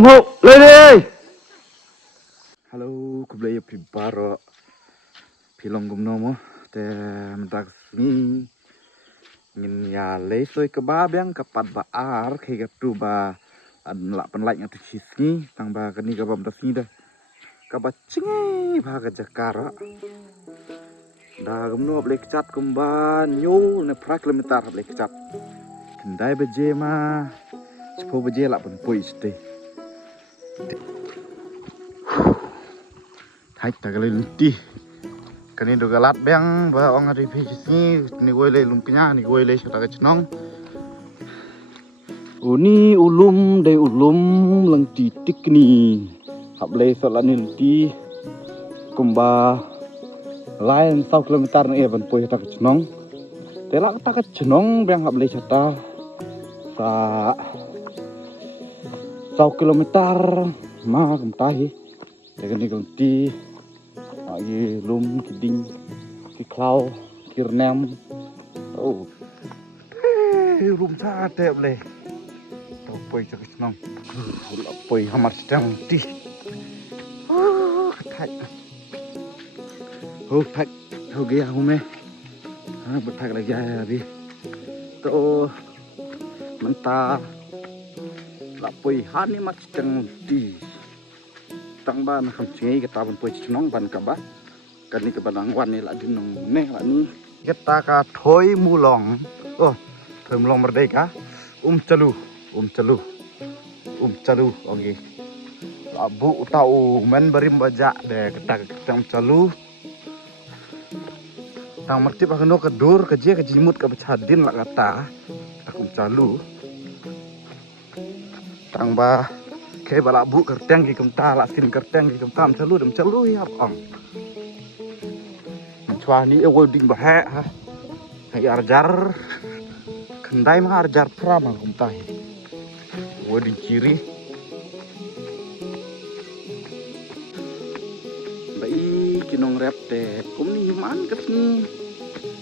Một lên đi. Halo, kublai pibaro pilong gumno mo te mentak ni ngin ya le soi ke ba bang kapat ba ar ke ga tu ba an la pen like ngatu sisni tang ba kani ka bam tasni da ka ba chingi ba ga jakara da gumno blek chat kumba nyu ne pra kilometer blek chat kendai beje ma sepo beje la pen poi ste hai ta ga le luti kani do galat bang ba ong ari phi sini ni goi le lum knya ni goi le sota ka chnong uni ulum de ulum lang titik ni hab le so la ni luti kumba lain 100 kilometer ni ban poi ta ka chnong te la ta ka chnong bang hab le sota sa 100 kilometer ma kum tahi te kani luti lagi lum kiding ki klau kirnem oh rum sa tep le to poi cha kisnong la poi hamar stang ti thai ho ge hu me ha bat thak la ja bi to menta la poi hani mat stang ti tang ban kham chingai ka ta ban poi chnong ban ka ba kan ni ka ban wan ni la din nong ne la ni kita ka thoi mulong oh thoi mulong merdeka chalu oke abu tau men berim baja de kita chalu tang mertip akno kedur keje kejimut ka bachadin la kata tak chalu tang ba ke bala bu kerteng ki kumta la sin kerteng ki kumta dem chalu ya ong chwa ni e ding ba ha hai arjar kendai ma arjar pra ma kumta ding kiri bai kinong rep te kum ni man kesni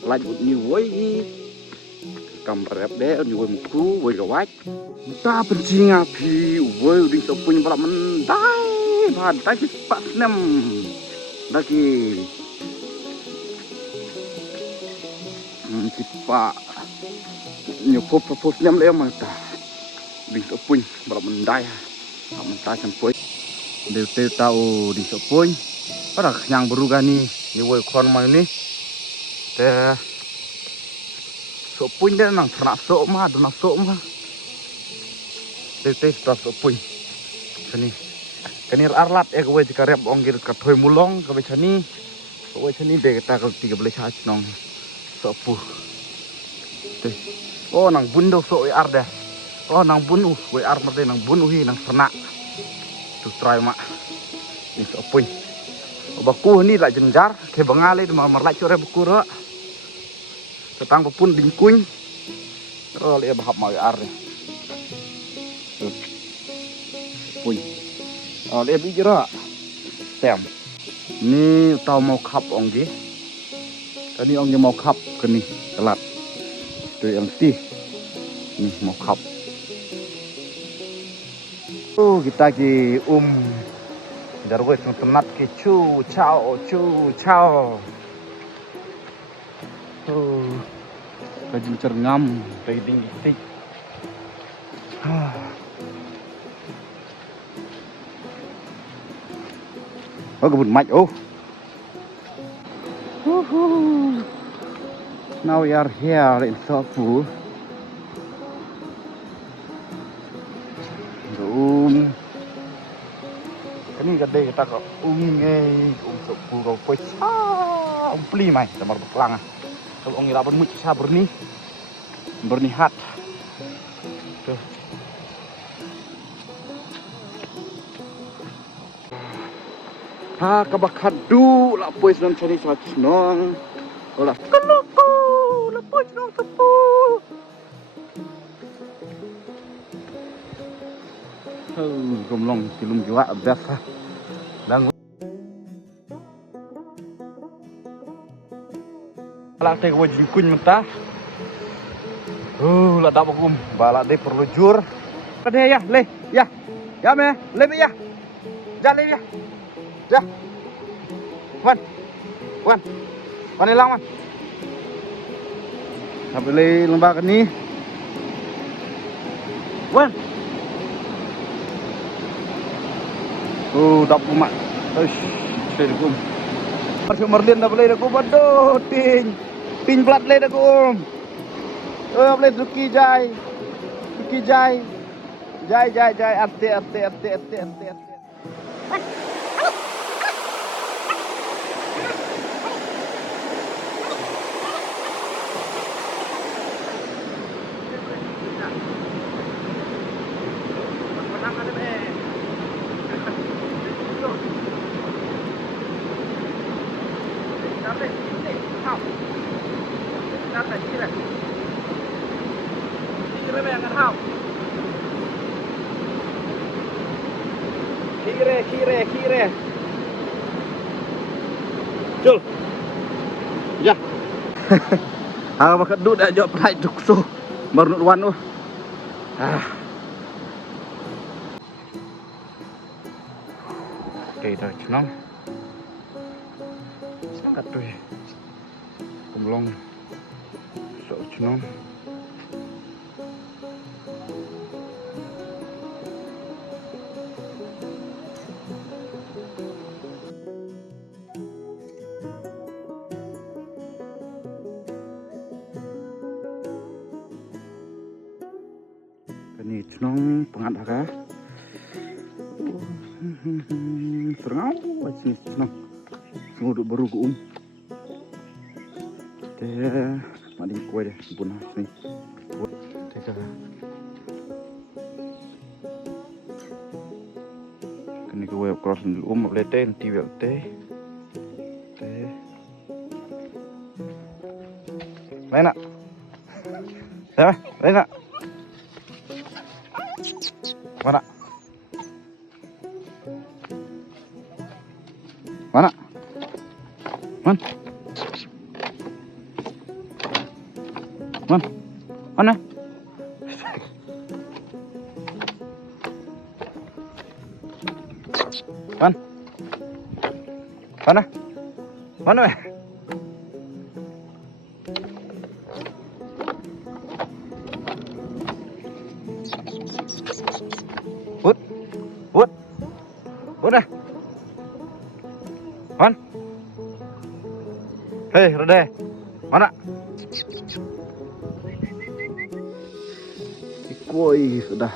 lajut ni woi kam rep de ni woi muku woi gawat ta pencing api woi ding so punya bala mendai ba dai cepat nem lagi cepat nyukup propos nem le mata ding so punya bala mendai menta campoi de te tau di so punya pada yang berugani ni woi kon ma ni te so punya de nang thra so ma do na so ma te sta so punya kani arlat e woi dikarep onggir ka thoi mulong ka bechani woi chani de ta ka 13 ha chnong so pu te oh nang bundo so ar de oh nang bunu woi ar mate nang bunu hi nang serna tu try ma ni so punya baku ni la jenjar ke bangale ma marla chore baku ro setang pun dingkuኝ ro le bahap ma ar ni puñ le bi jera tem ni tau mau khap onggi tadi onggi mau khap ke ni telat tu yang ti ni mau khap oh kita ki darwe tenat ke chu chao oh kajin cerngam kayak tinggi oh kebun maj oh now we are here in Sopu ini gede kita kok Sopu kau poi pli mai samar beklang kalau ongi lapan muc sa bernihat tuh ha kabakadu la poi senang cari senang olah kenoko la poi senang Sopu gomlong silum jiwa biasa lang la te ko jingkuñ mentah la dapat balak de perlu jur. Ada ya, le, ya. Ya me, lên ya. Ja lên ya. Ja. Wan. Wan. Wan hilang Wan. Sampai lembaga ni. Wan. Dap umat. Uish, saya Masuk Merlin dah boleh aku bodoh ting. Ting plat le aku. Boleh Duki Jai. Duki Jai. Jai arte. Kire. Jul. Ya. Ah, makan duduk dah jawab perai duk so. Baru nak wan tu. Okay, dah senang. Senang kat tu. Kumlong. So senang. Ini senang pengat agak. Serangau macam senang. Semua duduk baru ke Teh, mandi kue deh, punah sini. Teh kini kue cross dulu boleh teh, nanti teh. Lain nak? Siapa? Lain nak? Mana? Mana? Man? Man? Mana? Man? Mana? Mana? Wut. Udah. Man? Hei, Rode. Mana? Ikoi sudah.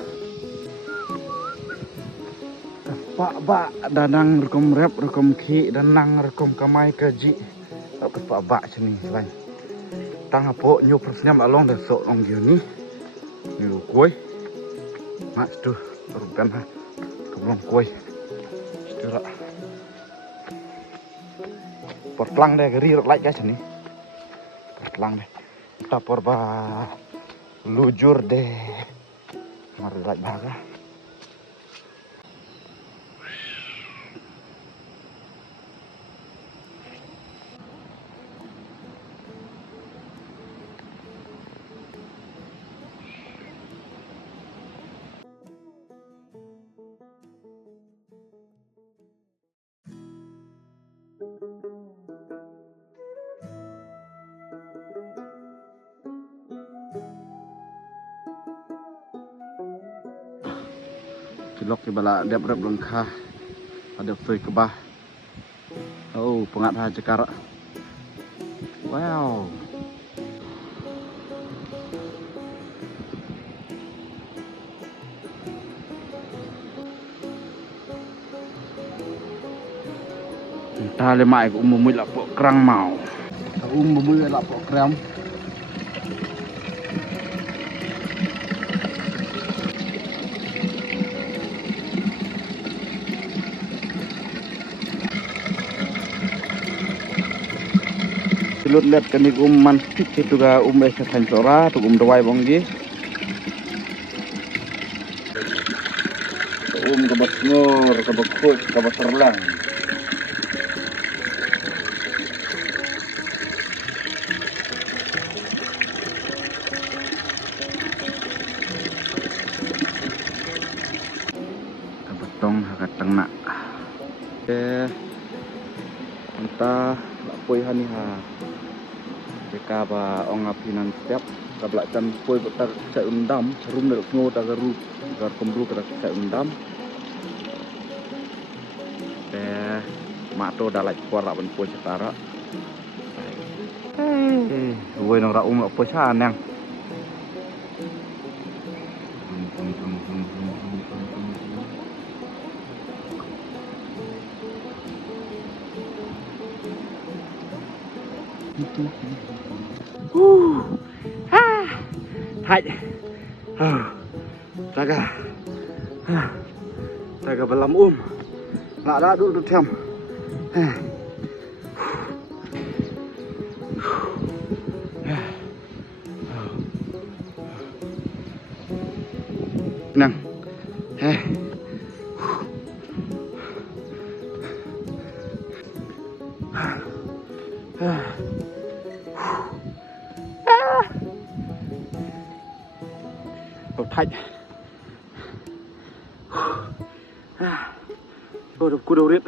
Pak danang rekom rap rekom ki danang rekom kamai kaji. Apa pak sini selain. Tang apa nyu persnyam along dah sok long ni. Nyu koi. Mak tu rupian ha. Kemlong koi. Istirahat. Portlang deh geri like guys ni. Portlang deh. Tapor ba lujur deh. Mari like baga. Kilok ke bala dia berap lengkah. Ada free ke bah. Oh, pengat ha cekar. Wow. Ta le mai cũng mui là bộ krang màu. Mui là bộ krang. Silut lihat kan iku mantik itu ga esa sansora tu dawai bonggi. Kebat ngur, kebat kut, kebat terlang. tong agak tengnak. Entah lapoi hani ha. Jika ba ong apinan setiap kabla kan poi betar saya undam rum dari ngo garu gar kembru kada saya undam. Mak to dalai kuara ban poi setara. Woi nong ra lapoi san yang. Hai. Taga balam Lạ đã đu được thèm. Nang. Thạnh. Được cú đầu điện.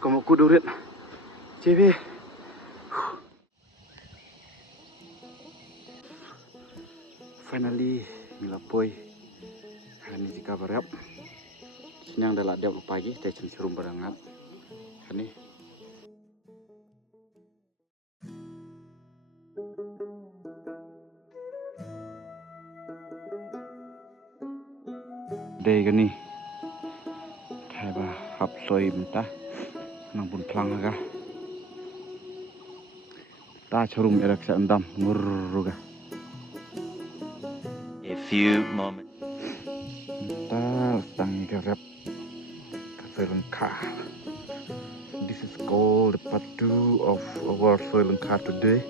Có một cú đầu điện. Chế về. Finally, mila poi. Hani jika berap. Sinyang dah ladap pagi, teh censerum berangat. Hani. Đây cái này. Thay ba hấp xoay mentah. Nang pun pelang aga. Ta cerum erak sa endam ngurruga. A few moments. Ta tangi garap Sri-Lanka. This is called the part 2 of our Sri-Lanka today.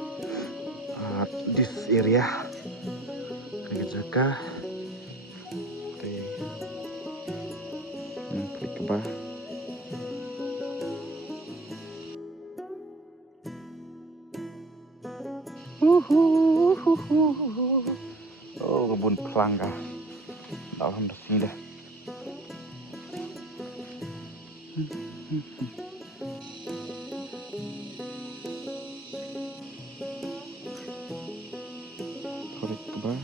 This area. Kaya jaga. Klik ba. Oh, kebun pelangga. Alhamdulillah sini dah. Tarik ke bawah.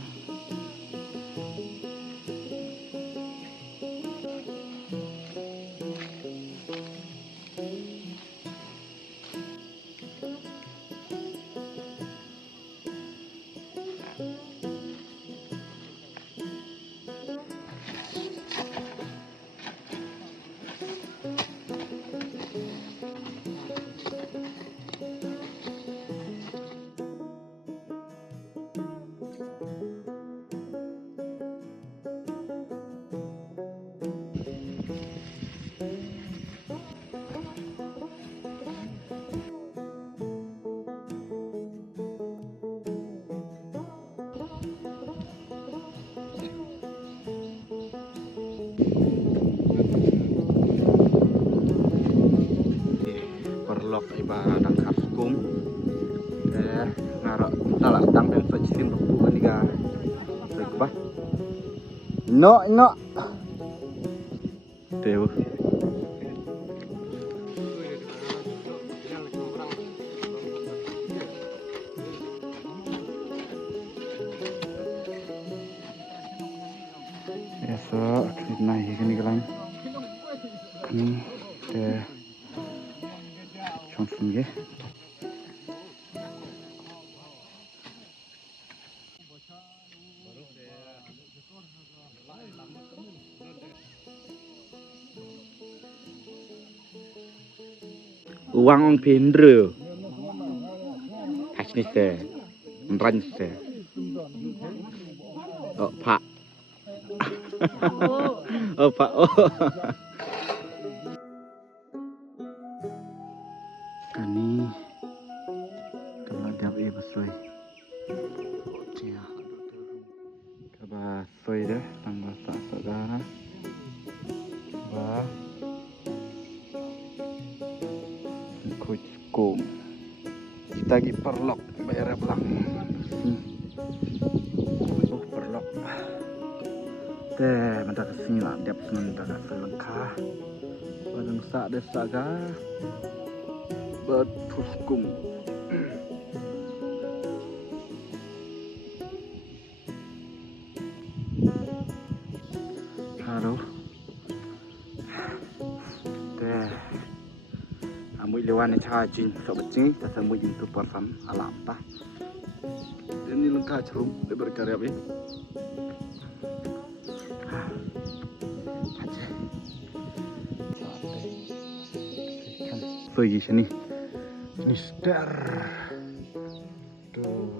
Perlok iba nang kaskum. Ngarak talak tang dan fajsin beku niga. Baik ba? No. Dew. So, naik ini kelang. Kini deh. Langsung ya. Uang ong pinru. Hasni se, ran se. Oh pak. Oh pak. Oh. Kani kalau dia bersoi. Kaba soi dah tanggal saudara. Ba. Kuckum. Kita lagi perlok bayar belang. Oh perlok. Teh, mata kesini lah, dia pesan mata kasih lengkah. Badang sak desa ga, bertuskum. Halo, teh, amui lewan charging, sobat cing, tak semui itu persan alam tah. Ini lengkah cerum, dia berkarya bi. Pergi sini, Mister. Tuh.